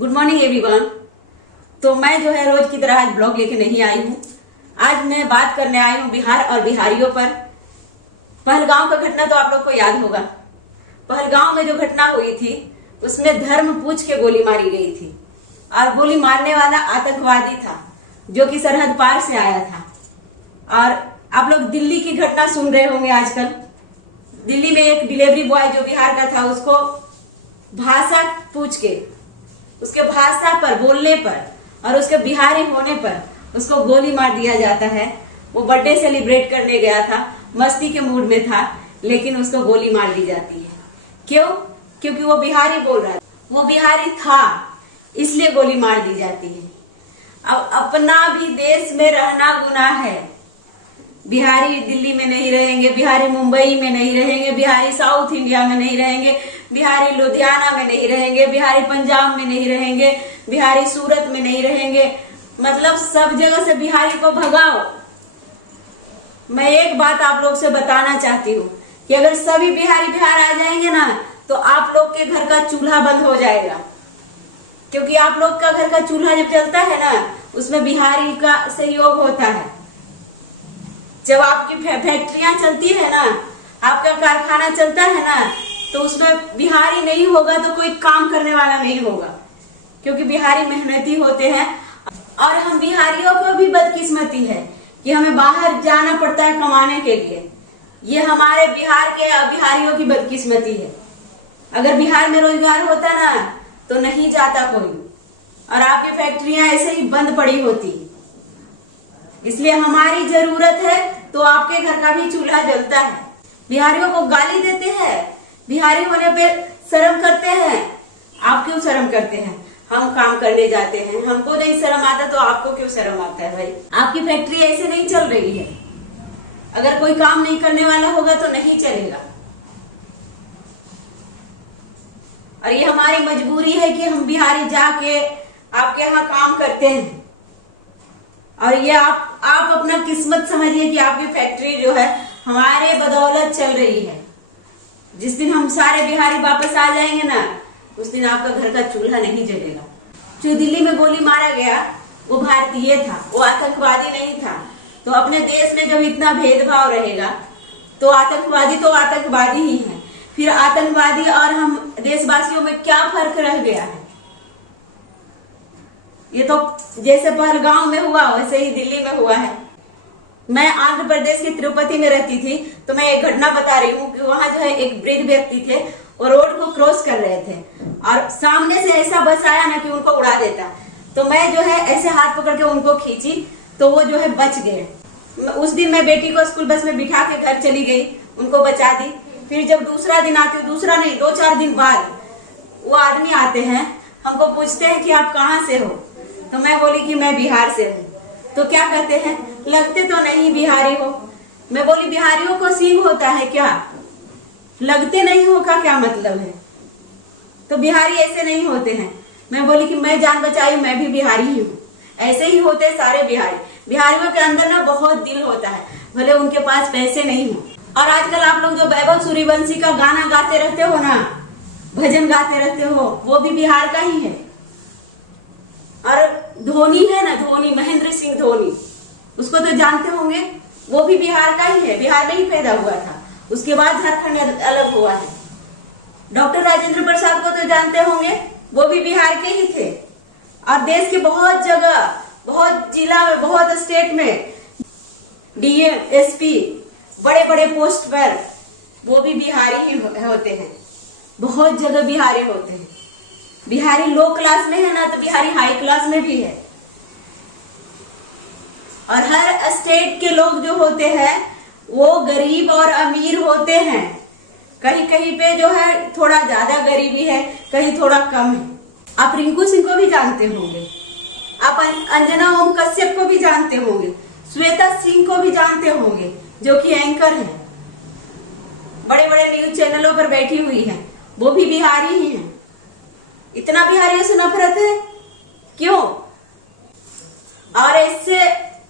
Good morning everyone. तो मैं जो है रोज की तरह आज ब्लॉग लेके नहीं आई हूँ। आज मैं बात करने आई हूँ बिहार और बिहारियों पर। पहलगांव का घटना तो आप लोग को याद होगा। पहलगांव में जो घटना हुई थी उसमें धर्म पूछ के गोली मारी गई थी और गोली मारने वाला आतंकवादी था जो कि सरहद पार से आया था। और आप लोग दिल्ली की घटना सुन रहे होंगे आजकल। दिल्ली में एक डिलीवरी बॉय जो बिहार का था उसको भाषा पूछ के, उसके भाषा पर बोलने पर और उसके बिहारी होने पर उसको गोली मार दिया जाता है। वो बर्थडे सेलिब्रेट करने गया था, मस्ती के मूड में था, लेकिन उसको गोली मार दी जाती है। क्यों? क्योंकि वो बिहारी बोल रहा था, वो बिहारी था, इसलिए गोली मार दी जाती है। अब अपना भी देश में रहना गुनाह है। बिहारी दिल्ली में नहीं रहेंगे, बिहारी मुंबई में नहीं रहेंगे, बिहारी साउथ इंडिया में नहीं रहेंगे, बिहारी लुधियाना में नहीं रहेंगे, बिहारी पंजाब में नहीं रहेंगे, बिहारी सूरत में नहीं रहेंगे। मतलब सब जगह से बिहारी को भगाओ। मैं एक बात आप लोग से बताना चाहती हूँ कि अगर सभी बिहारी बिहार आ जाएंगे ना तो आप लोग के घर का चूल्हा बंद हो जाएगा। क्योंकि आप लोग का घर का चूल्हा जब जलता है ना उसमें बिहारी का सहयोग होता है। जब आपकी फैक्ट्रियां चलती है ना, आपका कारखाना चलता है ना, तो उसमें बिहारी नहीं होगा तो कोई काम करने वाला नहीं होगा। क्योंकि बिहारी मेहनती होते हैं। और हम बिहारियों को भी बदकिस्मती है कि हमें बाहर जाना पड़ता है कमाने के लिए। ये हमारे बिहार के बिहारियों की बदकिस्मती है। अगर बिहार में रोजगार होता ना तो नहीं जाता कोई और आपकी फैक्ट्रियां ऐसे ही बंद पड़ी होती। इसलिए हमारी जरूरत है तो आपके घर का भी चूल्हा जलता है। बिहारियों को गाली देते हैं, बिहारी होने पे शर्म करते हैं। आप क्यों शर्म करते हैं? हम काम करने जाते हैं, हमको नहीं शर्म आता तो आपको क्यों शर्म आता है भाई? आपकी फैक्ट्री ऐसे नहीं चल रही है। अगर कोई काम नहीं करने वाला होगा तो नहीं चलेगा। और ये हमारी मजबूरी है कि हम बिहारी जाके आपके यहाँ काम करते हैं। और ये आप अपना किस्मत समझिए कि आपकी फैक्ट्री जो है हमारे बदौलत चल रही है। जिस दिन हम सारे बिहारी वापस आ जाएंगे ना उस दिन आपका घर का चूल्हा नहीं जलेगा। जो दिल्ली में गोली मारा गया वो भारतीय था, वो आतंकवादी नहीं था। तो अपने देश में जब इतना भेदभाव रहेगा तो आतंकवादी ही है। फिर आतंकवादी और हम देशवासियों में क्या फर्क रह गया है? ये तो जैसे पहलगांव में हुआ वैसे ही दिल्ली में हुआ है। मैं आंध्र प्रदेश की तिरुपति में रहती थी तो मैं एक घटना बता रही हूँ कि वहां जो है एक वृद्ध व्यक्ति थे और रोड को क्रॉस कर रहे थे और सामने से ऐसा बस आया ना कि उनको उड़ा देता। तो मैं जो है ऐसे हाथ पकड़ के उनको खींची तो वो जो है बच गए। उस दिन मैं बेटी को स्कूल बस में बिठा के घर चली गई, उनको बचा दी। फिर जब दूसरा दिन आती हूँ, दूसरा नहीं 2-4 दिन बाद वो आदमी आते हैं, हमको पूछते हैं कि आप कहाँ से हो? तो मैं बोली कि मैं बिहार से हूँ। तो क्या कहते हैं, लगते तो नहीं बिहारी हो। मैं बोली बिहारियों को सींग होता है क्या? लगते नहीं हो का क्या मतलब है? तो बिहारी ऐसे नहीं होते हैं। मैं बोली कि मैं जान बचाई, मैं भी बिहारी ही हूँ। ऐसे ही होते हैं सारे बिहारी। बिहारियों के अंदर ना बहुत दिल होता है, भले उनके पास पैसे नहीं हो। और आजकल आप लोग जो वैभव सूर्यवंशी का गाना गाते रहते हो ना, भजन गाते रहते हो, वो भी बिहार का ही है। और धोनी है ना, धोनी, महेंद्र सिंह धोनी, उसको तो जानते होंगे, वो भी बिहार का ही है। बिहार में ही पैदा हुआ था, उसके बाद झारखंड अलग हुआ है। डॉक्टर राजेंद्र प्रसाद को तो जानते होंगे, वो भी बिहार के ही थे। और देश के बहुत जगह, बहुत जिला में, बहुत स्टेट में डीएम, एसपी, बड़े बड़े पोस्ट पर वो भी बिहारी ही होते हैं। बहुत जगह बिहारी होते हैं। बिहारी लो क्लास में है ना तो बिहारी हाई क्लास में भी है। और हर स्टेट के लोग जो होते हैं वो गरीब और अमीर होते हैं। कहीं कहीं पे जो है थोड़ा ज्यादा गरीबी है, कहीं थोड़ा कम है। आप रिंकू सिंह को भी जानते होंगे, आप अंजना ओम कश्यप को भी जानते होंगे, श्वेता सिंह को भी जानते होंगे जो कि एंकर है, बड़े बड़े न्यूज चैनलों पर बैठी हुई है, वो भी बिहारी ही है। इतना बिहारियों से नफरत है क्यों? और ऐसे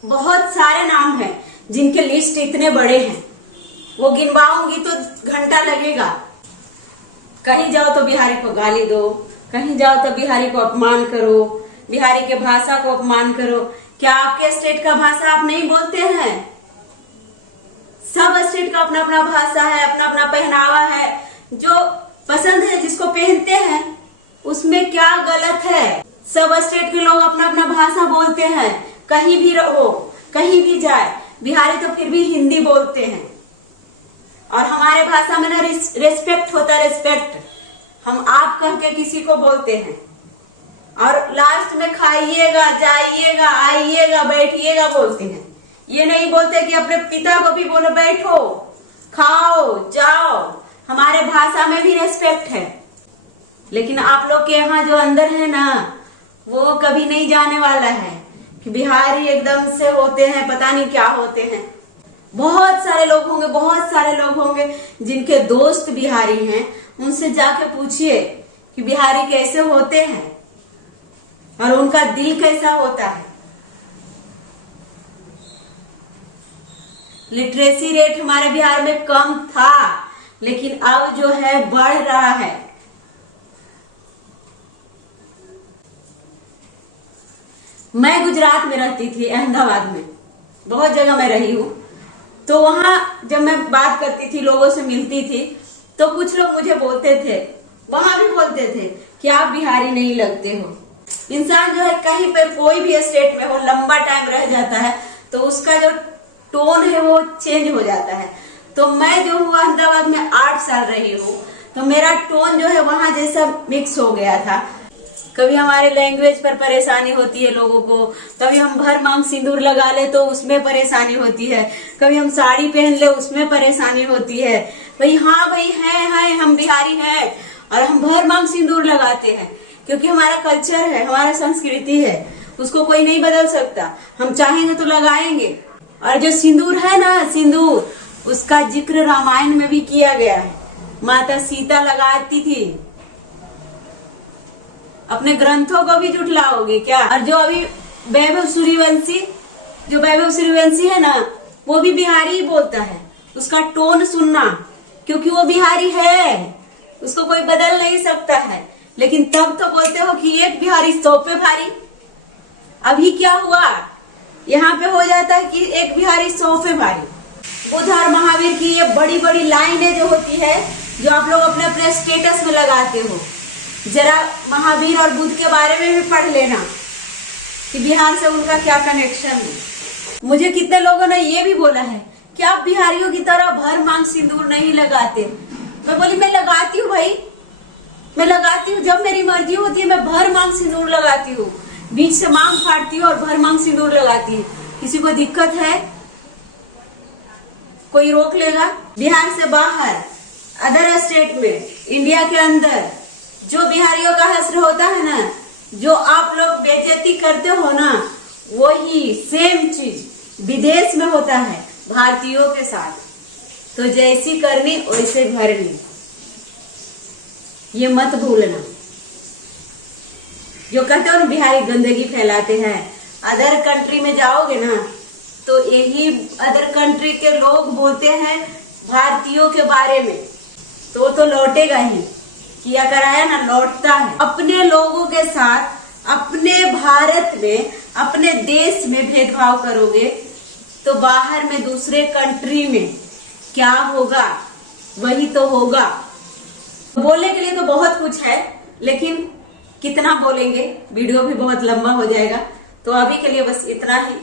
बहुत सारे नाम हैं जिनके लिस्ट इतने बड़े हैं, वो गिनवाऊंगी तो घंटा लगेगा। कहीं जाओ तो बिहारी को गाली दो, कहीं जाओ तो बिहारी को अपमान करो, बिहारी के भाषा को अपमान करो। क्या आपके स्टेट का भाषा आप नहीं बोलते हैं? सब स्टेट का अपना अपना भाषा है, अपना अपना पहनावा है, जो पसंद है जिसको पहनते हैं, उसमें क्या गलत है? सब स्टेट के लोग अपना अपना भाषा बोलते हैं, कहीं भी रहो, कहीं भी जाए। बिहारी तो फिर भी हिंदी बोलते हैं, और हमारे भाषा में ना रिस्पेक्ट होता है, रिस्पेक्ट। हम आप कह के किसी को बोलते हैं, और लास्ट में खाइएगा, जाइएगा, आइएगा, बैठिएगा बोलते हैं। ये नहीं बोलते कि अपने पिता को भी बोलो बैठो, खाओ, जाओ। हमारे भाषा में भी रिस्पेक्ट है, लेकिन आप लोग के यहाँ जो अंदर है ना, वो कभी नहीं जाने वाला है कि बिहारी एकदम से होते हैं, पता नहीं क्या होते हैं। बहुत सारे लोग होंगे, बहुत सारे लोग होंगे जिनके दोस्त बिहारी हैं, उनसे जाके पूछिए कि बिहारी कैसे होते हैं और उनका दिल कैसा होता है। लिटरेसी रेट हमारे बिहार में कम था, लेकिन अब जो है बढ़ रहा है। मैं गुजरात में रहती थी, अहमदाबाद में, बहुत जगह मैं रही हूँ। तो वहां जब मैं बात करती थी, लोगों से मिलती थी, तो कुछ लोग मुझे बोलते थे, वहां भी बोलते थे कि आप बिहारी नहीं लगते हो। इंसान जो है कहीं पर कोई भी स्टेट में हो, लंबा टाइम रह जाता है तो उसका जो टोन है वो चेंज हो जाता है। तो मैं जो हूँ अहमदाबाद में 8 साल रही हूँ, तो मेरा टोन जो है वहां जैसा मिक्स हो गया था। कभी हमारे लैंग्वेज पर परेशानी होती है लोगों को, कभी हम भर मांग सिंदूर लगा ले तो उसमें परेशानी होती है, कभी हम साड़ी पहन ले उसमें परेशानी होती है। भाई हाँ भाई है हम बिहारी हैं और हम भर मांग सिंदूर लगाते हैं, क्योंकि हमारा कल्चर है, हमारा संस्कृति है, उसको कोई नहीं बदल सकता। हम चाहेंगे तो लगाएंगे। और जो सिंदूर है ना, सिंदूर, उसका जिक्र रामायण में भी किया गया है। माता सीता लगाती थी। अपने ग्रंथों को भी जुटलाओगे क्या? और जो अभी वैभव सूर्यवंशी है ना, वो भी बिहारी ही बोलता है। उसका टोन सुनना, क्योंकि वो बिहारी है, उसको कोई बदल नहीं सकता है। लेकिन तब तो बोलते हो कि एक बिहारी 100 पे भारी। अभी क्या हुआ, यहाँ पे हो जाता है कि एक बिहारी 100 पे भारी। बुद्ध और महावीर की ये बड़ी बड़ी लाइनें जो होती है, जो आप लोग अपने अपने स्टेटस में लगाते हो, जरा महावीर और बुद्ध के बारे में भी पढ़ लेना कि बिहार से उनका क्या कनेक्शन है। मुझे कितने लोगों ने ये भी बोला है कि आप बिहारियों की तरह भर मांग सिंदूर नहीं लगाते। मैं बोली मैं लगाती हूँ भाई, मैं लगाती हूँ। जब मेरी मर्जी होती है मैं भर मांग सिंदूर लगाती हूँ, बीच से मांग फाड़ती हूँ और भर मांग सिंदूर लगाती हूँ। किसी को दिक्कत है? कोई रोक लेगा? बिहार से बाहर अदर स्टेट में, इंडिया के अंदर जो बिहारियों का हश्र होता है ना, जो आप लोग बेइज्जती करते हो ना, वही सेम चीज विदेश में होता है भारतीयों के साथ। तो जैसी करनी वैसे भरनी, ये मत भूलना। जो कहते हो ना बिहारी गंदगी फैलाते हैं, अदर कंट्री में जाओगे ना तो यही अदर कंट्री के लोग बोलते हैं भारतीयों के बारे में, तो लौटेगा ही। किया कराया ना लौटता है। अपने लोगों के साथ, अपने भारत में, अपने देश में भेदभाव करोगे तो बाहर में दूसरे कंट्री में क्या होगा, वही तो होगा। बोलने के लिए तो बहुत कुछ है, लेकिन कितना बोलेंगे, वीडियो भी बहुत लंबा हो जाएगा। तो अभी के लिए बस इतना ही।